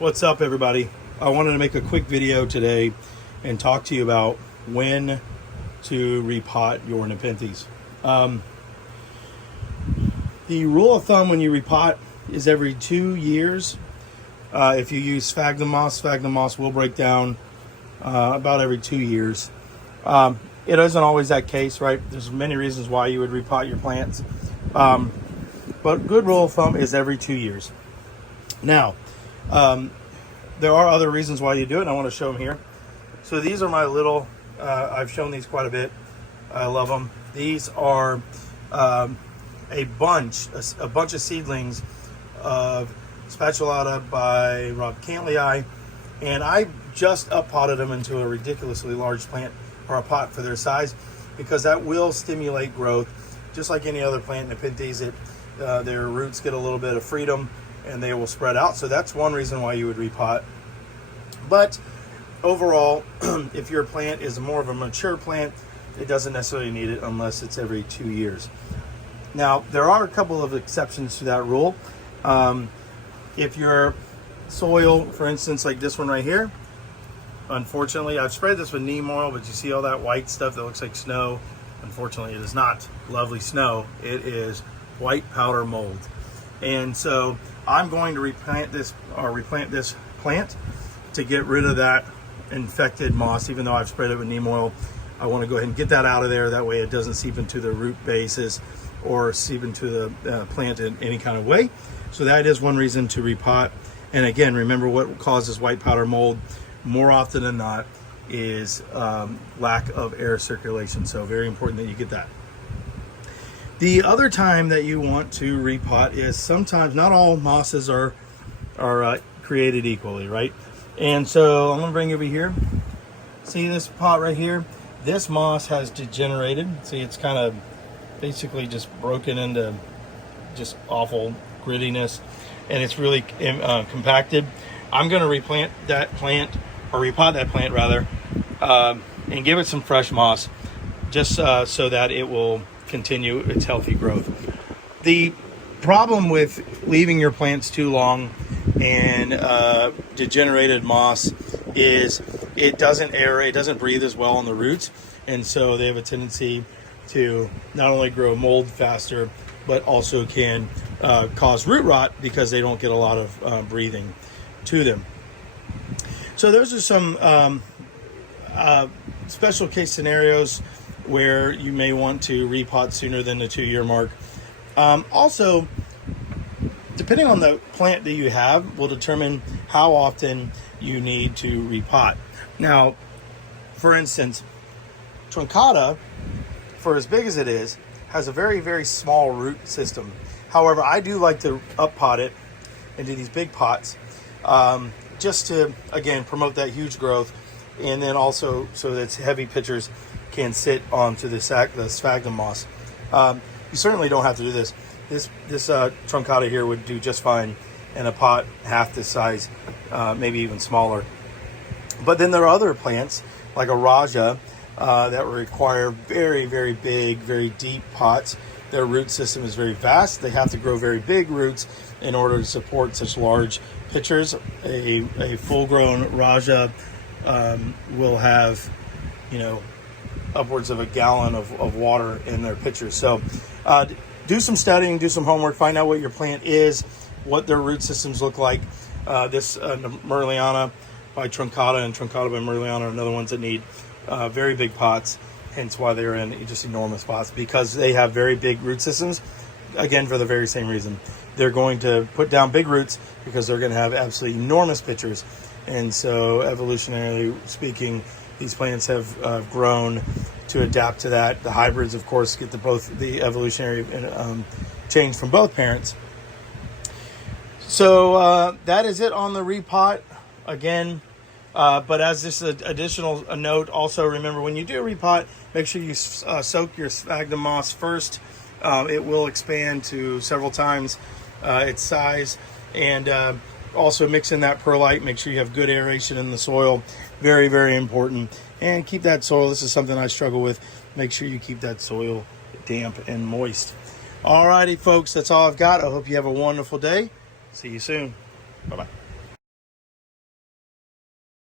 What's up, everybody? I wanted to make a quick video today and talk to you about when to repot your Nepenthes. The rule of thumb when you repot is every 2 years. If you use sphagnum moss will break down about every 2 years. It isn't always that case, right? There's many reasons why you would repot your plants. But good rule of thumb is every 2 years. Now, there are other reasons why you do it, and I want to show them here. So these are my little, I've shown these quite a bit. I love them. These are a bunch of seedlings of spatulata by Rob Cantley, and I just up potted them into a ridiculously large plant or a pot for their size, because that will stimulate growth. Just like any other plant, Nepenthes, their roots get a little bit of freedom and they will spread out. So that's one reason why you would repot. But overall, if your plant is more of a mature plant, it doesn't necessarily need it unless it's every 2 years. Now, there are a couple of exceptions to that rule. If your soil, for instance, like this one right here, unfortunately, I've sprayed this with neem oil, but you see all that white stuff that looks like snow. Unfortunately, it is not lovely snow. It is white powder mold. And so I'm going to replant this plant to get rid of that infected moss. Even though I've sprayed it with neem oil, I want to go ahead and get that out of there. That way it doesn't seep into the root bases or seep into the plant in any kind of way. So that is one reason to repot. And again, remember, what causes white powder mold more often than not is lack of air circulation. So very important that you get that. The other time that you want to repot is sometimes, not all mosses are created equally, right? And so I'm going to bring you over here. See this pot right here? This moss has degenerated. See, it's kind of basically just broken into just awful grittiness, and it's really compacted. I'm going to replant that plant, or repot that plant rather, and give it some fresh moss, just so that it will continue its healthy growth. The problem with leaving your plants too long and degenerated moss is it doesn't aerate, it doesn't breathe as well on the roots, and so they have a tendency to not only grow mold faster, but also can cause root rot because they don't get a lot of breathing to them. So those are some special case scenarios where you may want to repot sooner than the 2 year mark. Also, depending on the plant that you have will determine how often you need to repot. Now, for instance, truncata, for as big as it is, has a very, very small root system. However, I do like to up pot it into these big pots, just to, again, promote that huge growth, and then also so that its heavy pitchers can sit onto the sphagnum moss. You certainly don't have to do this. This truncata here would do just fine in a pot half this size, maybe even smaller. But then there are other plants like a Raja that require very, very big, very deep pots. Their root system is very vast. They have to grow very big roots in order to support such large pitchers. A full-grown Raja will have, upwards of a gallon of water in their pitchers. So do some studying, do some homework, find out what your plant is, what their root systems look like. This Merliana by Truncata and Truncata by Merliana are another ones that need very big pots, hence why they're in just enormous pots, because they have very big root systems, again, for the very same reason. They're going to put down big roots because they're going to have absolutely enormous pitchers. And so evolutionarily speaking, these plants have grown to adapt to that. The hybrids, of course, get the evolutionary change from both parents. So that is it on the repot. Again, but as this additional note, also remember, when you do repot, make sure you soak your sphagnum moss first. It will expand to several times its size, and also mix in that perlite. Make sure you have good aeration in the soil. Very, very important. And keep that soil, this is something I struggle with, make sure you keep that soil damp and moist. Alrighty, folks, that's all I've got. I hope you have a wonderful day. See you soon. Bye-bye.